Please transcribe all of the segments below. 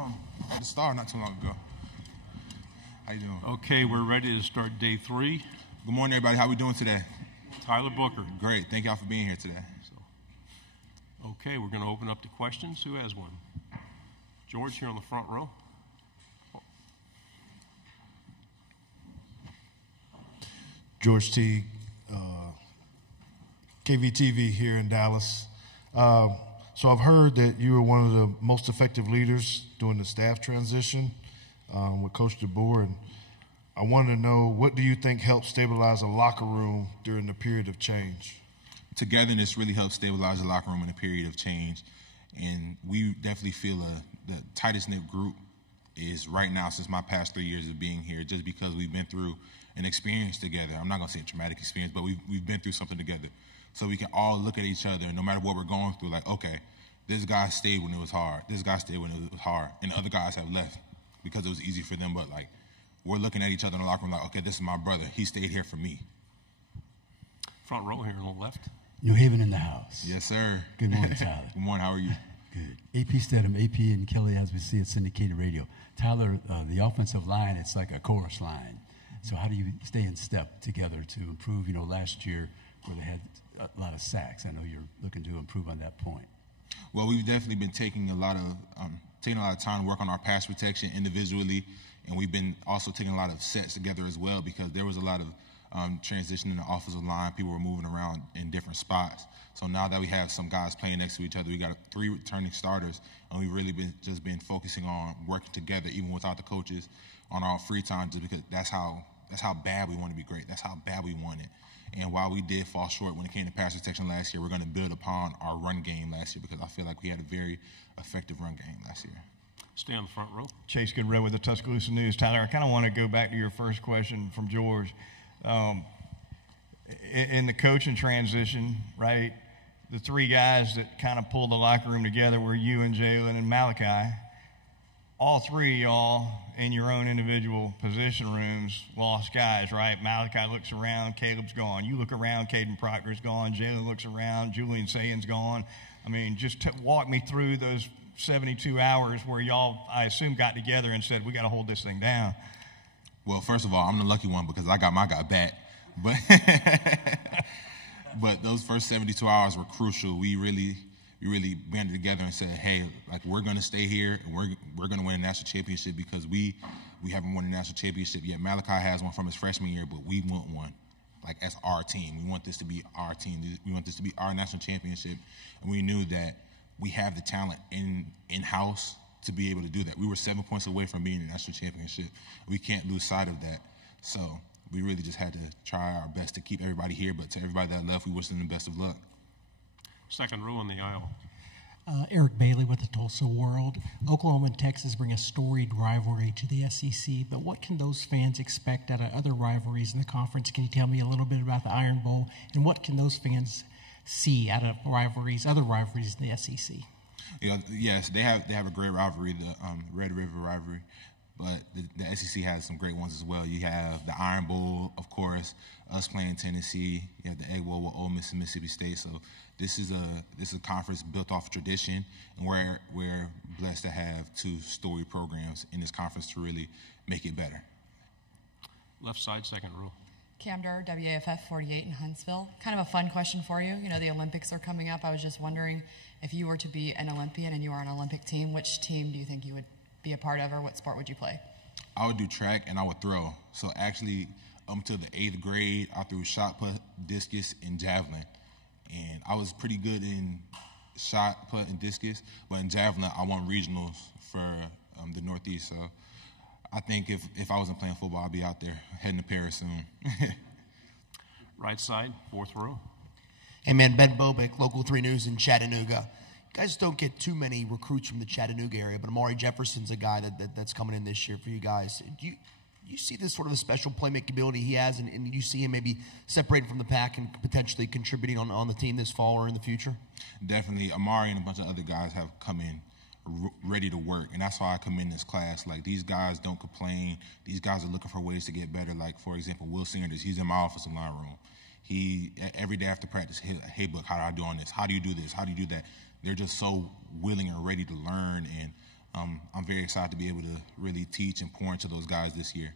At the Star not too long ago. How you doing? Okay, we're ready to start day 3. Good morning, everybody. How we doing today? Tyler Booker. Great. Thank y'all for being here today. Okay, we're going to open up to questions. Who has one? George, here on the front row. George T, KVTV here in Dallas. So I've heard that you were one of the most effective leaders during the staff transition with Coach DeBoer. And I wanted to know, what do you think helped stabilize a locker room during the period of change? Togetherness really helps stabilize the locker room in a period of change. And we definitely feel the tightest knit group is right now since my past 3 years of being here, just because we've been through an experience together. I'm not going to say a traumatic experience, but we've been through something together. So we can all look at each other, and no matter what we're going through, like, okay, this guy stayed when it was hard. This guy stayed when it was hard. And other guys have left because it was easy for them. But, like, we're looking at each other in the locker room like, okay, this is my brother. He stayed here for me. Front row here on the left. New Haven in the house. Yes, sir. Good morning, Tyler. Good morning. How are you? Good. AP Stedham, AP and Kelly, as we see at syndicated radio. Tyler, the offensive line, it's like a chorus line. So how do you stay in step together to improve? You know, last year where they had a lot of sacks, I know you're looking to improve on that point. Well, we've definitely been taking a lot of time to work on our pass protection individually, and we've been also taking a lot of sets together as well, because there was a lot of transition in the offensive line. People were moving around in different spots. So now that we have some guys playing next to each other, we got 3 returning starters, and we've really been focusing on working together, even without the coaches, on our free time, just because that's how bad we want to be great. That's how bad we want it. And while we did fall short when it came to pass protection last year, we're going to build upon our run game last year, because I feel like we had a very effective run game last year. Stay on the front row. Chase Goodrow with the Tuscaloosa News. Tyler, I kind of want to go back to your first question from George. In the coaching transition, right, the 3 guys that kind of pulled the locker room together were you and Jalen and Malachi. All 3 of y'all in your own individual position rooms lost guys, right? Malachi looks around, Caleb's gone. You look around, Caden Proctor's gone. Jalen looks around, Julian Sayen's gone. I mean, just walk me through those 72 hours where y'all, I assume, got together and said, we got to hold this thing down. Well, first of all, I'm the lucky one because I got my guy back. But those first 72 hours were crucial. We really banded together and said, hey, like, we're going to stay here, and we're going to win a national championship, because we haven't won a national championship yet. Malachi has one from his freshman year, but we want one, like, as our team. We want this to be our team. We want this to be our national championship. And we knew that we have the talent in-house to be able to do that. We were 7 points away from being a national championship. We can't lose sight of that. So we really just had to try our best to keep everybody here, but to everybody that left, we wish them the best of luck. Second row in the aisle. Eric Bailey with the Tulsa World. Oklahoma and Texas bring a storied rivalry to the SEC, but what can those fans expect out of other rivalries in the conference? Can you tell me a little bit about the Iron Bowl, and what can those fans see out of other rivalries in the SEC? Yes, they have a great rivalry, the Red River rivalry, but the SEC has some great ones as well. You have the Iron Bowl, of course, us playing Tennessee. You have the Egg Bowl with Ole Miss and Mississippi State. So this is a conference built off of tradition, and we're blessed to have 2 storied programs in this conference to really make it better. Left side, second row. Cam Durr, WAFF 48 in Huntsville. Kind of a fun question for you. You know, the Olympics are coming up. I was just wondering, if you were to be an Olympian and you were on an Olympic team, which team do you think you would be a part of, or what sport would you play? I would do track and I would throw. So actually, up until the 8th grade, I threw shot put, discus, and javelin. And I was pretty good in shot put and discus, but in javelin, I won regionals for the Northeast. So I think if I wasn't playing football, I'd be out there heading to Paris soon. Right side, fourth row. Hey, man, Ben Bobick, Local 3 News in Chattanooga. You guys don't get too many recruits from the Chattanooga area, but Amari Jefferson's a guy that's coming in this year for you guys. Do you see this sort of a special playmaking ability he has, and you see him maybe separating from the pack and potentially contributing on the team this fall or in the future? Definitely. Amari and a bunch of other guys have come in ready to work, and that's why I commend this class. Like, these guys don't complain. These guys are looking for ways to get better. Like, for example, Will Sanders, he's in my offensive line room. He, every day after practice, hey, Book, how do I do on this? How do you do this? How do you do that? They're just so willing and ready to learn, and I'm very excited to be able to really teach and pour into those guys this year.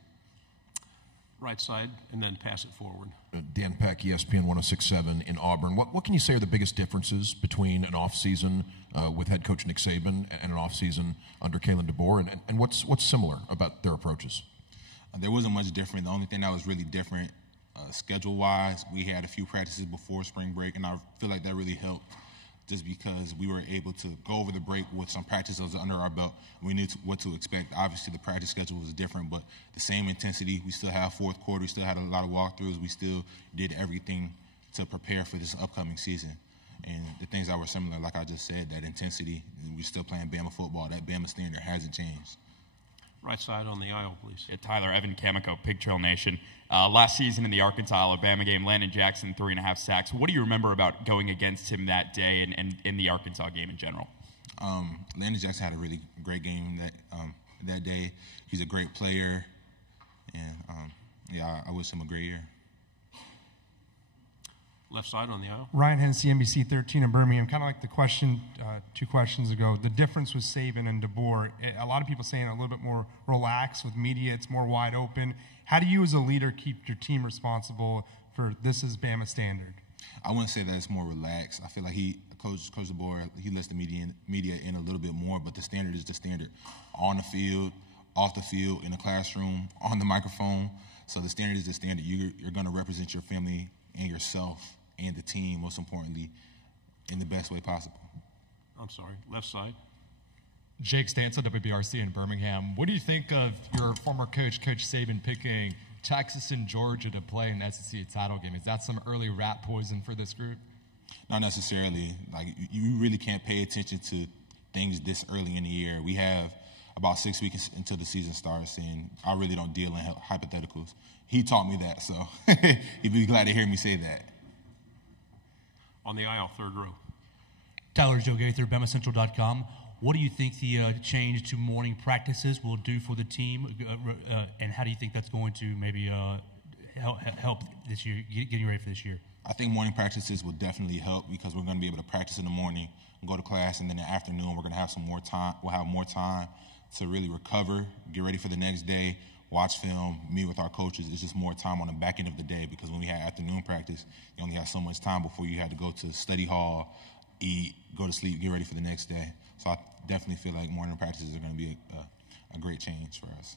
Right side, and then pass it forward. Dan Peck, ESPN 106.7 in Auburn. What can you say are the biggest differences between an offseason with head coach Nick Saban and an offseason under Kalen DeBoer, and what's similar about their approaches? There wasn't much different. The only thing that was really different schedule-wise, we had a few practices before spring break, and I feel like that really helped just because we were able to go over the break with some practices under our belt. We knew what to expect. Obviously, the practice schedule was different, but the same intensity. We still have fourth quarter. We still had a lot of walkthroughs. We still did everything to prepare for this upcoming season. And the things that were similar, like I just said, that intensity, we're still playing Bama football. That Bama standard hasn't changed. Right side on the aisle, please. Yeah, Tyler, Evan Camico, Pig Trail Nation. Last season in the Arkansas-Alabama game, Landon Jackson, 3.5 sacks. What do you remember about going against him that day and in the Arkansas game in general? Landon Jackson had a really great game that day. He's a great player, and I wish him a great year. Left side on the aisle. Ryan Hennessy, NBC 13 in Birmingham. Kind of like the question 2 questions ago. The difference with Saban and DeBoer, a lot of people saying a little bit more relaxed with media. It's more wide open. How do you as a leader keep your team responsible for this is Bama standard? I wouldn't say that it's more relaxed. I feel like Coach DeBoer, he lets the media in a little bit more, but the standard is the standard. On the field, off the field, in the classroom, on the microphone. So the standard is the standard. You're going to represent your family and yourself and the team, most importantly, in the best way possible. I'm sorry, left side. Jake Stanza, WBRC in Birmingham. What do you think of your former coach, Coach Saban, picking Texas and Georgia to play in the SEC title game? Is that some early rat poison for this group? Not necessarily. Like, you really can't pay attention to things this early in the year. We have about 6 weeks until the season starts, and I really don't deal in hypotheticals. He taught me that, so he'd be glad to hear me say that. On the aisle, third row. Tyler Joe Gaither, BamaCentral.com. What do you think the change to morning practices will do for the team, and how do you think that's going to maybe help this year, getting ready for this year? I think morning practices will definitely help because we're going to be able to practice in the morning, go to class, and then in the afternoon we're going to have some more time. We'll have more time to really recover, get ready for the next day, watch film, meet with our coaches. It's just more time on the back end of the day because when we had afternoon practice, you only had so much time before you had to go to study hall, eat, go to sleep, get ready for the next day. So I definitely feel like morning practices are going to be a great change for us.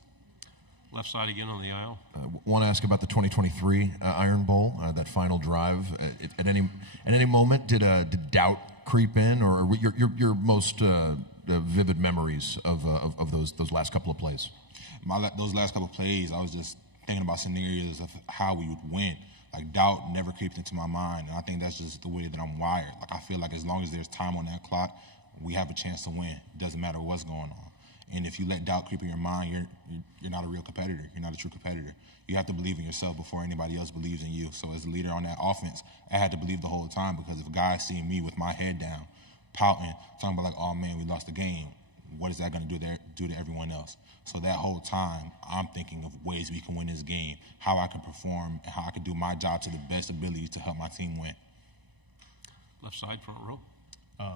Left side again on the aisle. Want to ask about the 2023 Iron Bowl, that final drive. At any moment, did doubt creep in, or your most vivid memories of those last couple of plays? Those last couple of plays, I was just thinking about scenarios of how we would win. Like, doubt never creeped into my mind, and I think that's just the way that I'm wired. Like, I feel like as long as there's time on that clock, we have a chance to win. It doesn't matter what's going on. And if you let doubt creep in your mind, you're not a real competitor. You're not a true competitor. You have to believe in yourself before anybody else believes in you. So as a leader on that offense, I had to believe the whole time because if a guy seeing me with my head down, pouting, talking about like, oh man, we lost the game, what is that going to do to everyone else? So that whole time, I'm thinking of ways we can win this game, how I can perform, and how I can do my job to the best ability to help my team win. Left side, front row.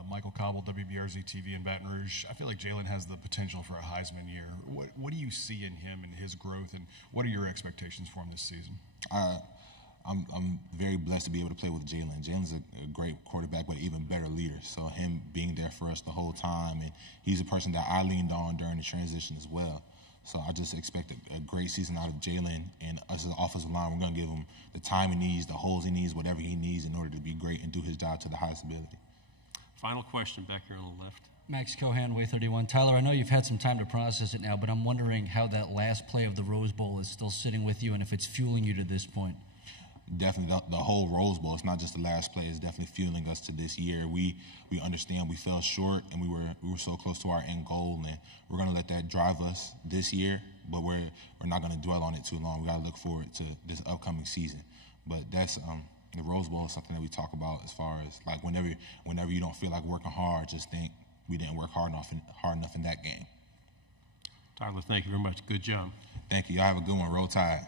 Michael Cobble, WBRZ TV in Baton Rouge. I feel like Jalen has the potential for a Heisman year. What do you see in him and his growth, and what are your expectations for him this season? I'm very blessed to be able to play with Jalen. Jalen's a great quarterback, but even better leader. So him being there for us the whole time, and he's a person that I leaned on during the transition as well. So I just expect a great season out of Jalen, and us as an offensive line, we're going to give him the time he needs, the holes he needs, whatever he needs in order to be great and do his job to the highest ability. Final question back here on the left. Max Cohan, Way 31. Tyler, I know you've had some time to process it now, but I'm wondering how that last play of the Rose Bowl is still sitting with you and if it's fueling you to this point. Definitely, the whole Rose Bowl. It's not just the last play. It's definitely fueling us to this year. We understand we fell short, and we were so close to our end goal, and we're going to let that drive us this year. But we're not going to dwell on it too long. We got to look forward to this upcoming season. But that's the Rose Bowl is something that we talk about as far as like whenever you don't feel like working hard, just think we didn't work hard enough in that game. Tyler, thank you very much. Good job. Thank you. Y'all have a good one. Roll Tide.